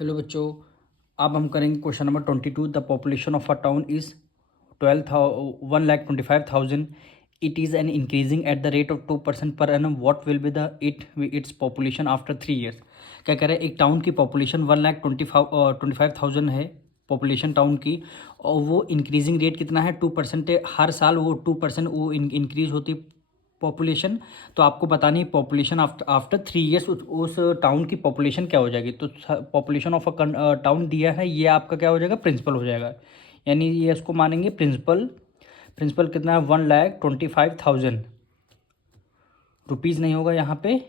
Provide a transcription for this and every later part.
Hello बच्चों, अब हम करेंगे question number 22। The population of a town is 1,25,000. It is an increasing at the rate of 2% per annum. What will be the its population after 3 years. क्या कह रहे हैं, एक टाउन की पॉपुलेशन 1,25,000 है पॉपुलेशन टाउन की, और वो इंक्रीजिंग रेट कितना है 2% है. हर साल वो 2% वो इंक्रीज होती पॉपुलेशन. तो आपको बतानी है पॉपुलेशन आफ्टर 3 ईयर्स उस टाउन की पॉपुलेशन क्या हो जाएगी. तो पॉपुलेशन ऑफ अ टाउन दिया है, ये आपका क्या हो जाएगा, प्रिंसिपल हो जाएगा. यानी ये इसको मानेंगे प्रिंसिपल. प्रिंसिपल कितना है, 1,25,000 रुपीज़ नहीं होगा यहाँ पे,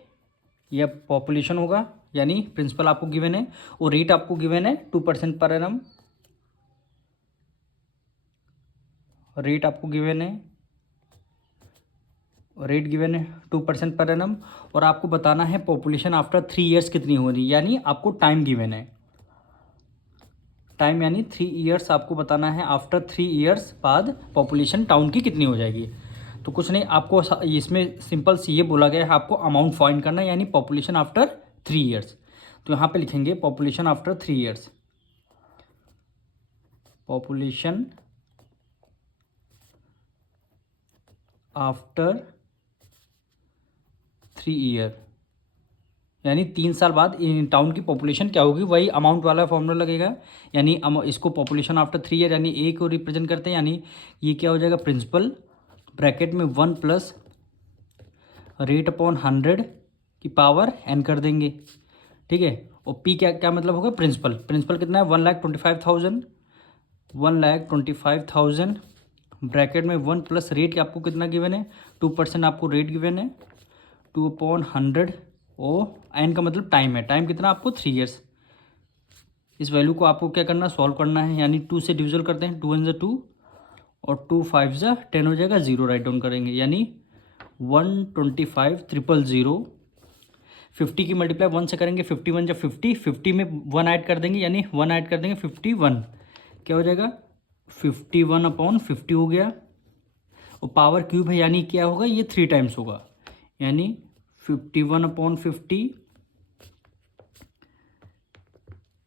यह पॉपुलेशन होगा. यानी प्रिंसिपल आपको गिवन है और रेट आपको गिवन है 2% पर एनम. रेट आपको गिवन है, रेट गिवन है 2% पर एनम. और आपको बताना है पॉपुलेशन आफ्टर 3 ईयर्स कितनी हो रही, यानी आपको टाइम गिवन है. टाइम यानी 3 ईयर्स आपको बताना है. आफ्टर 3 ईयर्स बाद पॉपुलेशन टाउन की कितनी हो जाएगी. तो कुछ नहीं, आपको इसमें सिंपल सी ये बोला गया है, आपको अमाउंट फाइंड करना है, यानी पॉपुलेशन आफ्टर 3 ईयर्स. तो यहाँ पे लिखेंगे population after 3 years. Population after 3 year, यानी 3 साल बाद टाउन की पॉपुलेशन क्या होगी, वही अमाउंट वाला फॉर्मूला लगेगा. यानी इसको पॉपुलेशन आफ्टर 3 ईयर यानी ए को रिप्रेजेंट करते हैं. यानी ये क्या हो जाएगा, प्रिंसिपल ब्रैकेट में 1 प्लस रेट अपॉन 100 की पावर n कर देंगे. ठीक है. और p क्या क्या मतलब होगा, प्रिंसिपल. प्रिंसिपल कितना है, 1,25,000. 1,25,000 ब्रैकेट में 1 प्लस रेट आपको कितना गिवन है, 2% आपको रेट गिवन है. 2/100 ओ एन का मतलब टाइम है. टाइम कितना आपको 3 ईयर्स. इस वैल्यू को आपको क्या करना है, सॉल्व करना है. यानी 2 से डिविजल करते हैं, 2 1 2 और 2 5 10 हो जाएगा. 0 राइट डाउन करेंगे. यानी 125,000. 50 की मल्टीप्लाई 1 से करेंगे, 51 जब 50, 50 में 1 ऐड कर देंगे, यानी 1 ऐड कर देंगे 51. क्या हो जाएगा, 51/50 हो गया. और पावर क्यूब है, यानी क्या होगा, ये 3 टाइम्स होगा. यानी 51/50,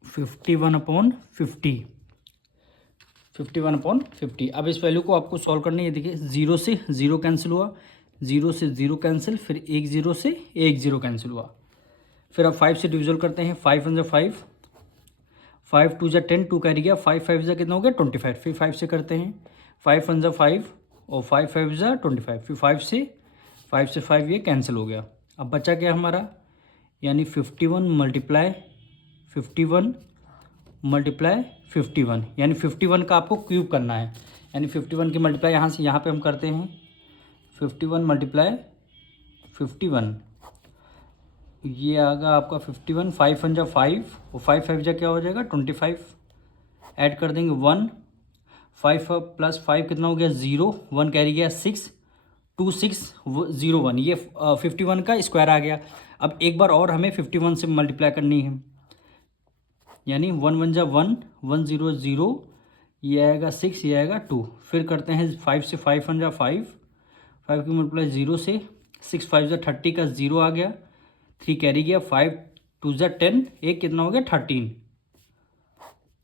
51/50, 51/50. अब इस वैल्यू को आपको सॉल्व करनी है. देखिए 0 से 0 कैंसिल हुआ, 0 से 0 कैंसिल, फिर 1 0 से 1 0 कैंसिल हुआ. फिर अब 5 से डिविजल करते हैं. 5 1 5, 5 2 10, 2 कैरी गया. 5 5 कितना हो गया, 25. फिर 5 से करते हैं, 5 1 5 और 5 5 25. फिर 5 से 5 ये कैंसिल हो गया. अब बचा क्या हमारा, यानी 51 मल्टीप्लाई 51, यानी 51 का आपको क्यूब करना है. यानी 51 की मल्टीप्लाई यहाँ से यहाँ पे हम करते हैं. 51 मल्टीप्लाई 51, ये आएगा आपका 51. 5 1 5 और 5 5 क्या हो जाएगा, 25. ऐड कर देंगे 1, 5 प्लस 5 कितना हो गया, 0, 1 कैरी गया 6, 2 6 0 1, ये 51 का स्क्वायर आ गया. अब एक बार और हमें 51 से मल्टीप्लाई करनी है. यानी 1 1 1, 1 0 0, ये आएगा 6, ये आएगा 2. फिर करते हैं 5 से 5 1 5, 5 की मल्टीप्लाई 0 से, 6 5 30 का 0 आ गया, 3 कैरी गया, 5 2 10, एक कितना हो गया 13.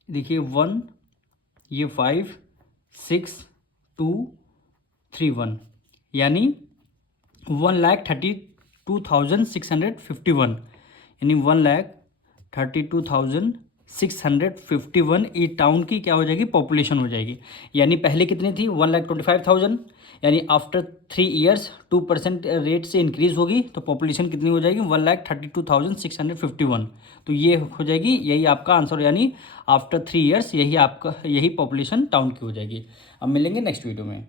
देखिए 1, ये 5 6 2 3 1, यानी 1,32,651, यानी 1,32,651 ये टाउन की क्या हो जाएगी, पॉपुलेशन हो जाएगी. यानी पहले कितनी थी, 1,25,000. यानी आफ्टर 3 ईयर्स 2% रेट से इंक्रीज होगी, तो पॉपुलेशन कितनी हो जाएगी, 1,32,651. तो ये हो जाएगी, यही आपका आंसर. यानी आफ्टर 3 ईयर्स यही पॉपुलेशन टाउन की हो जाएगी. अब मिलेंगे नेक्स्ट वीडियो में.